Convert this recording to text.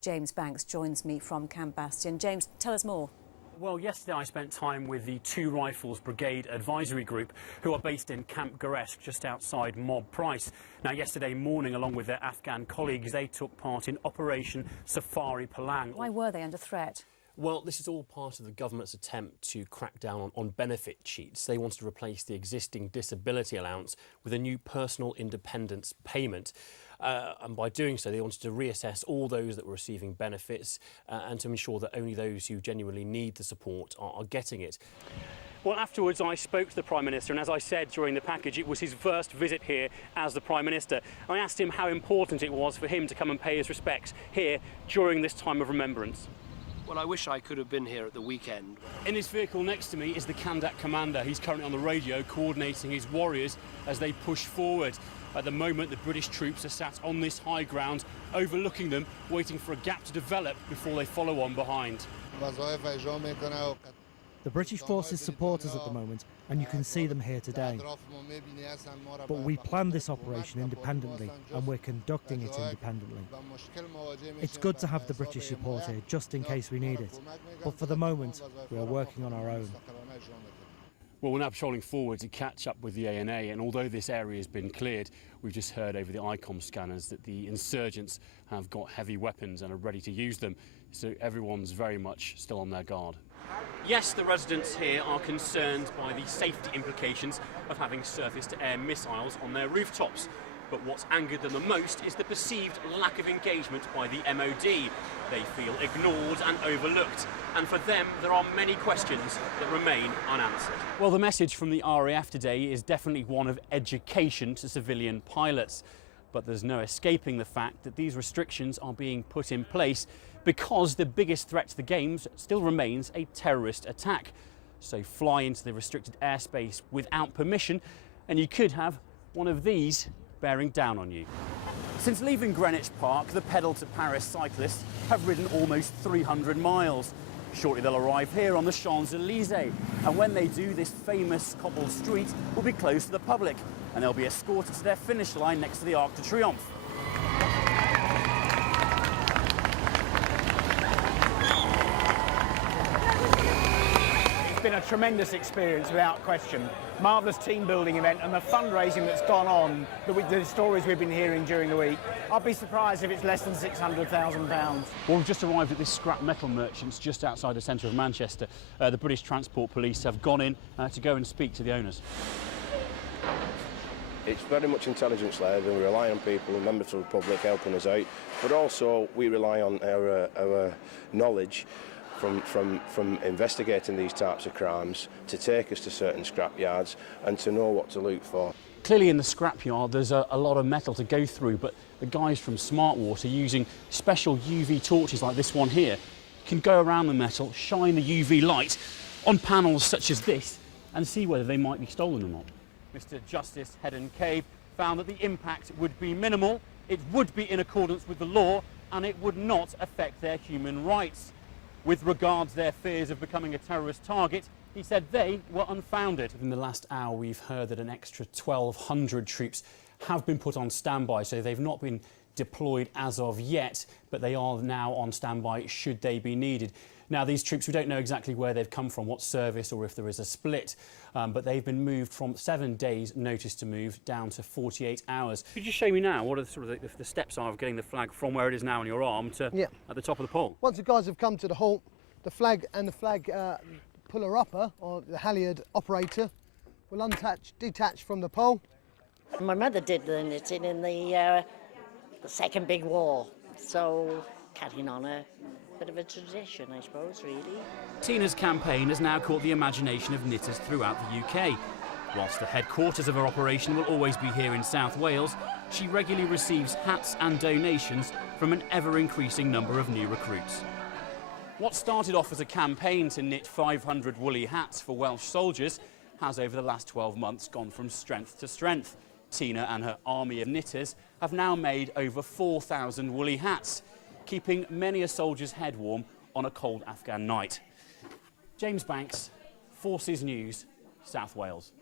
James Banks joins me from Camp Bastion. James, tell us more. Well, yesterday I spent time with the Two Rifles Brigade Advisory Group, who are based in Camp Goresk, just outside Mob Price. Now, yesterday morning, along with their Afghan colleagues, they took part in Operation Safari Palang. Why were they under threat? Well, this is all part of the government's attempt to crack down on benefit cheats. They wanted to replace the existing disability allowance with a new personal independence payment. And by doing so, they wanted to reassess all those that were receiving benefits and to ensure that only those who genuinely need the support are getting it. Well, afterwards I spoke to the Prime Minister, and as I said during the package, it was his first visit here as the Prime Minister. I asked him how important it was for him to come and pay his respects here during this time of remembrance. Well, I wish I could have been here at the weekend. In this vehicle next to me is the Kandak commander. He's currently on the radio coordinating his warriors as they push forward. At the moment, the British troops are sat on this high ground, overlooking them, waiting for a gap to develop before they follow on behind. The British forces support us at the moment, and you can see them here today. But we planned this operation independently, and we're conducting it independently. It's good to have the British support here, just in case we need it. But for the moment, we are working on our own. Well, we're now patrolling forward to catch up with the ANA, and although this area has been cleared, we've just heard over the ICOM scanners that the insurgents have got heavy weapons and are ready to use them, so everyone's very much still on their guard. Yes, the residents here are concerned by the safety implications of having surface-to-air missiles on their rooftops. But what's angered them the most is the perceived lack of engagement by the MOD. They feel ignored and overlooked, and for them there are many questions that remain unanswered. Well, the message from the RAF today is definitely one of education to civilian pilots. But there's no escaping the fact that these restrictions are being put in place because the biggest threat to the Games still remains a terrorist attack. So fly into the restricted airspace without permission and you could have one of these bearing down on you. Since leaving Greenwich Park, the Pedal to Paris cyclists have ridden almost 300 miles. Shortly they'll arrive here on the Champs-Élysées, and when they do, this famous cobbled street will be closed to the public, and they'll be escorted to their finish line next to the Arc de Triomphe. It's been a tremendous experience without question. Marvellous team building event, and the fundraising that's gone on, the stories we've been hearing during the week. I'd be surprised if it's less than £600,000. Well, we've just arrived at this scrap metal merchant's just outside the centre of Manchester. The British Transport Police have gone in to go and speak to the owners. It's very much intelligence-led, and we rely on people and members of the public helping us out, but also we rely on our knowledge from investigating these types of crimes to take us to certain scrap yards and to know what to look for. Clearly in the scrapyard there's a lot of metal to go through, but the guys from Smartwater, using special UV torches like this one here, can go around the metal, shine the UV light on panels such as this and see whether they might be stolen or not. Mr Justice Hedden Cave found that the impact would be minimal, it would be in accordance with the law, and it would not affect their human rights. With regards their fears of becoming a terrorist target, he said they were unfounded. In the last hour we've heard that an extra 1,200 troops have been put on standby, so they've not been deployed as of yet, but they are now on standby should they be needed. Now, these troops, we don't know exactly where they've come from, what service, or if there is a split, but they've been moved from 7 days notice to move down to 48 hours. Could you show me now what are the steps are of getting the flag from where it is now on your arm to at the top of the pole? Once the guys have come to the halt, the flag and the flag puller-upper, or the halyard operator, will detach from the pole. My mother did the knitting in the second big war, so carrying on a bit of a tradition, I suppose, really. Tina's campaign has now caught the imagination of knitters throughout the UK. Whilst the headquarters of her operation will always be here in South Wales, she regularly receives hats and donations from an ever-increasing number of new recruits. What started off as a campaign to knit 500 woolly hats for Welsh soldiers has over the last 12 months gone from strength to strength. Tina and her army of knitters have now made over 4,000 woolly hats, keeping many a soldier's head warm on a cold Afghan night. James Banks, Forces News, South Wales.